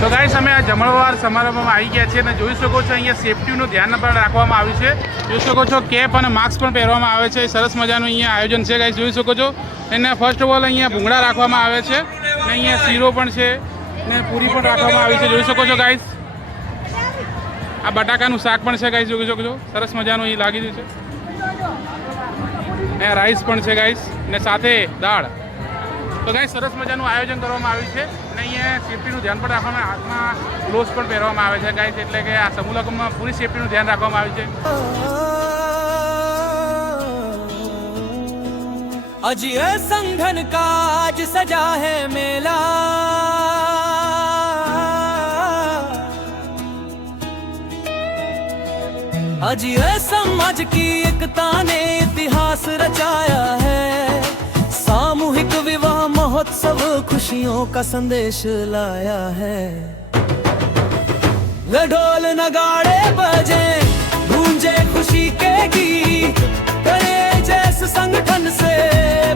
तो गाइस અમે આ જમણવાર સમારંભમાં આવી ગયા છીએ અને જોઈ શકો છો અહીંયા સેફટીનું ધ્યાન પણ રાખવામાં આવ્યું છે। જોઈ શકો છો કેપ અને માસ્ક પણ પહેરવામાં આવે છે। સરસ મજાનું અહીંયા આયોજન છે ગાઈસ, જોઈ શકો છો। અને ફર્સ્ટ ઓફ ઓલ અહીંયા ભૂંગળા રાખવામાં આવે છે અને અહીંયા શીરો પણ છે અને પૂરી પણ રાખવામાં આવી છે, જોઈ શકો છો ગાઈસ। આ બટાકાનું શાક પણ છે ગાઈસ, જોઈ શકો છો। સરસ મજાનું અહીં લાગી રહ્યું છે। અહીંયા રાઈસ પણ છે ગાઈસ અને સાથે દાળ। તો ગાઈસ સરસ મજાનું આયોજન કરવામાં આવ્યું છે અને અહીંયા સેફટીનું ધ્યાન પણ રાખવામાં હાથમાં ગ્લોવ્સ પણ પહેરવામાં આવે છે ગાઈસ, એટલે કે આ સમૂહ લગ્નમાં પૂરી સેફટીનું ધ્યાન રાખવામાં આવ્યું છે। अजी संघन का आज सजा है मेला, अजी समाज की एकता ने इतिहास रचाया है। सामूहिक विवाह महोत्सव खुशियों का संदेश लाया है। ढोल नगाड़े बजे गूंजे खुशी के गीत, करे जैसे संगठन से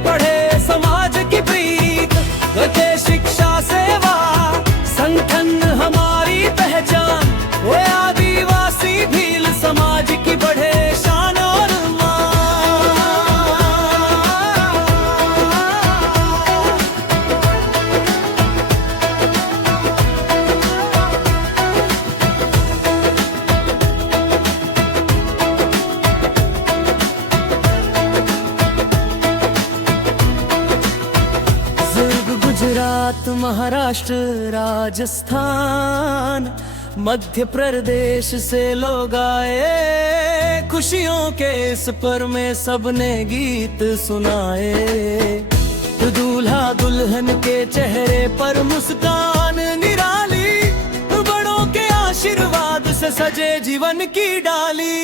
बढ़े समाज की प्रीत। रखे शिक्षा सेवा संगठन हमारी पहचान, वो आदिवासी भील समाज की बढ़े शान और गुजरात, महाराष्ट्र, राजस्थान, मध्य प्रदेश से लोग आए। खुशियों के इस पर में सबने गीत सुनाए। तो दूल्हा दुल्हन के चेहरे पर मुस्कान निराली, बड़ों के आशीर्वाद से सजे जीवन की डाली।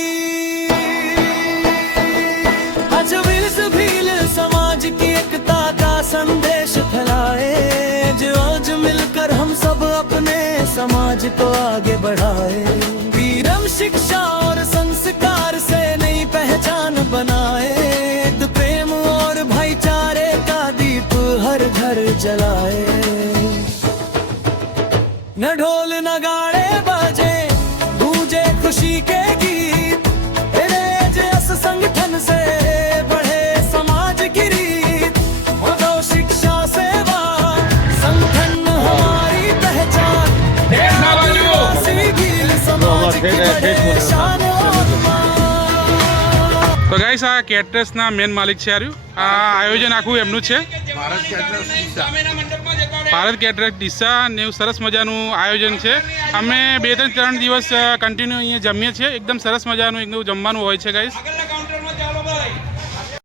आज भील समाज की एकता का संदेश फैलाए। जो आज मिलकर हम सब अपने समाज को आगे बढ़ाए। वीरम शिक्षा और संस्कार से नई पहचान बनाए। प्रेम और भाईचारे का दीप हर घर जलाए। न ढोल नगाड़े बजे गूंजे खुशी के गीत, जैसे संगठन से बढ़े समाज की रीत। दो शिक्षा सेवा संगठन हमारी पहचान, आदिवासी भील समाज की बढ़े शान और मान। તો ગાઈસ આ કેટરર્સના મેન માલિક છે આર્યું, આ આયોજન આખું એમનું છે, ભારત કેટરર્સ ડીસા ને એવું સરસ મજાનું આયોજન છે। અમે 2-3 દિવસ કન્ટિન્યુ અહીંયા જમીએ છીએ, એકદમ સરસ મજાનું એકદમ જમવાનું હોય છે ગાઈસ।